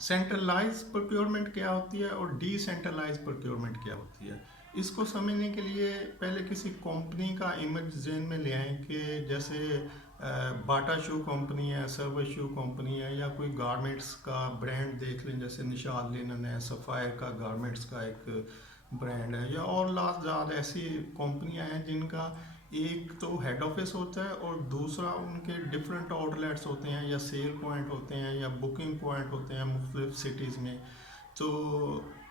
Centralise procurement کیا ہوتی ہے اور ڈی سینٹرلائز پروکیورمنٹ کیا ہوتی ہے؟ اس کو سمجھنے کے لیے پہلے کسی کمپنی کا امیج ذہن میں لے آئیں کہ جیسے باٹا شو کمپنی ہے، سرور شو کمپنی ہے، یا کوئی گارمنٹس کا برانڈ دیکھ لیں جیسے نشاد لینن ہے، سفائر کا گارمنٹس کا ایک برانڈ ہے، یا اور لازاد ایسی کمپنیاں ہیں جن کا ایک تو ہیڈ آفس ہوتا ہے اور دوسرا ان کے ڈفرینٹ آؤٹ لیٹس ہوتے ہیں یا سیل پوائنٹ ہوتے ہیں یا بکنگ پوائنٹ ہوتے ہیں مختلف سٹیز میں۔ تو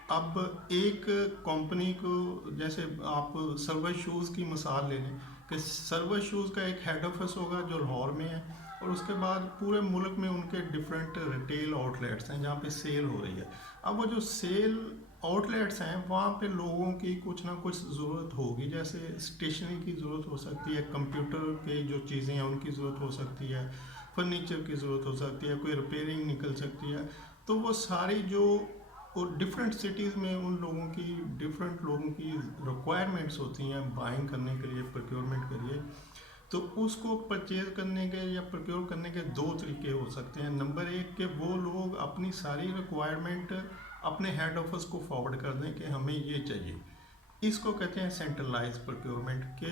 اب ایک کمپنی کو جیسے آپ سرور شوز کی مثال لے لیں کہ سرور شوز کا ایک ہیڈ آفس ہوگا جو لاہور میں ہے، اور اس کے بعد پورے ملک میں ان کے ڈفرینٹ ریٹیل آؤٹ لیٹس ہیں جہاں پہ سیل ہو رہی ہے۔ اب وہ جو سیل آؤٹ لیٹس ہیں وہاں پہ لوگوں کی کچھ نہ کچھ ضرورت ہوگی، جیسے اسٹیشنری کی ضرورت ہو سکتی ہے، کمپیوٹر کے جو چیزیں ہیں ان کی ضرورت ہو سکتی ہے، فرنیچر کی ضرورت ہو سکتی ہے، کوئی ریپیئرنگ نکل سکتی ہے۔ تو وہ ساری جو ڈفرینٹ سٹیز میں ان لوگوں کی ڈفرینٹ لوگوں کی ریکوائرمنٹس ہوتی ہیں بائنگ کرنے کے لیے، پروکیورمنٹ کے لیے، تو اس کو پرچیز کرنے کے یا پروکیور کرنے کے دو طریقے ہو سکتے ہیں۔ نمبر ایک کہ وہ لوگ اپنی ساری ریکوائرمنٹ اپنے ہیڈ آفس کو فارورڈ کر دیں کہ ہمیں یہ چاہیے۔ اس کو کہتے ہیں سینٹرلائز پروکیورمنٹ، کہ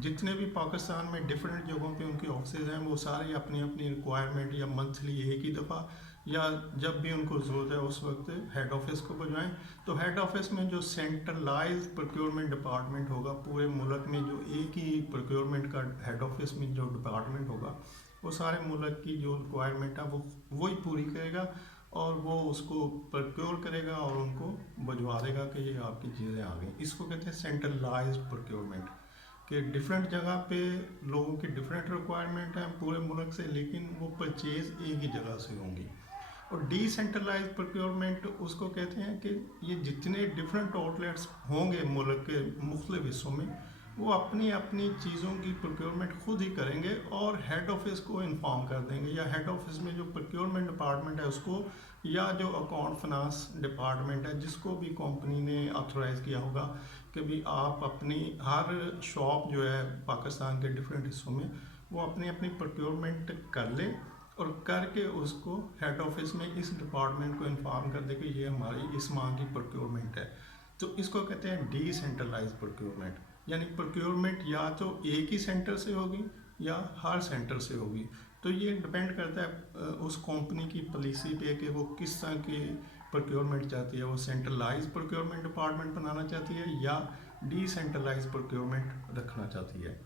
جتنے بھی پاکستان میں ڈفرینٹ جگہوں پہ ان کے آفسز ہیں وہ سارے اپنی اپنی ریکوائرمنٹ یا منتھلی ایک ہی دفعہ یا جب بھی ان کو ضرورت ہے اس وقت ہیڈ آفس کو بجائیں۔ تو ہیڈ آفس میں جو سینٹرلائز پروکیورمنٹ ڈپارٹمنٹ ہوگا پورے ملک میں، جو ایک ہی پروکیورمنٹ کا ہیڈ آفس میں جو ڈپارٹمنٹ ہوگا وہ سارے ملک کی جو ریکوائرمنٹ ہے وہی پوری کرے گا، اور وہ اس کو پروکیور کرے گا اور ان کو بھجوا دے گا کہ یہ آپ کی چیزیں آ گئیں۔ اس کو کہتے ہیں سینٹرلائز پروکیورمنٹ، کہ ڈفرینٹ جگہ پہ لوگوں کی ڈفرینٹ ریکوائرمنٹ ہیں پورے ملک سے، لیکن وہ پرچیز ایک ہی جگہ سے ہوں گی۔ اور ڈی سینٹرلائز پروکیورمنٹ اس کو کہتے ہیں کہ یہ جتنے ڈفرینٹ آؤٹ لیٹس ہوں گے ملک کے مختلف حصوں میں، وہ اپنی اپنی چیزوں کی پروکیورمنٹ خود ہی کریں گے اور ہیڈ آفس کو انفارم کر دیں گے، یا ہیڈ آفس میں جو پروکیورمنٹ ڈپارٹمنٹ ہے اس کو، یا جو اکاؤنٹ فنانس ڈپارٹمنٹ ہے جس کو بھی کمپنی نے آتھورائز کیا ہوگا کہ بھی آپ اپنی ہر شاپ جو ہے پاکستان کے ڈفرینٹ حصوں میں وہ اپنی اپنی پروکیورمنٹ کر لے، اور کر کے اس کو ہیڈ آفس میں اس ڈپارٹمنٹ کو انفارم کر دے کہ یہ ہماری اس ماہ کی پروکیورمنٹ ہے۔ تو اس کو کہتے ہیں ڈی سینٹرلائز پروکیورمنٹ، یعنی پروکیورمنٹ یا تو ایک ہی سینٹر سے ہوگی یا ہر سینٹر سے ہوگی۔ تو یہ ڈپینڈ کرتا ہے اس کمپنی کی پالیسی پہ کہ وہ کس طرح کی پروکیورمنٹ چاہتی ہے، وہ سینٹرلائز پروکیورمنٹ ڈپارٹمنٹ بنانا چاہتی ہے یا ڈی سینٹرلائز پروکیورمنٹ رکھنا چاہتی ہے۔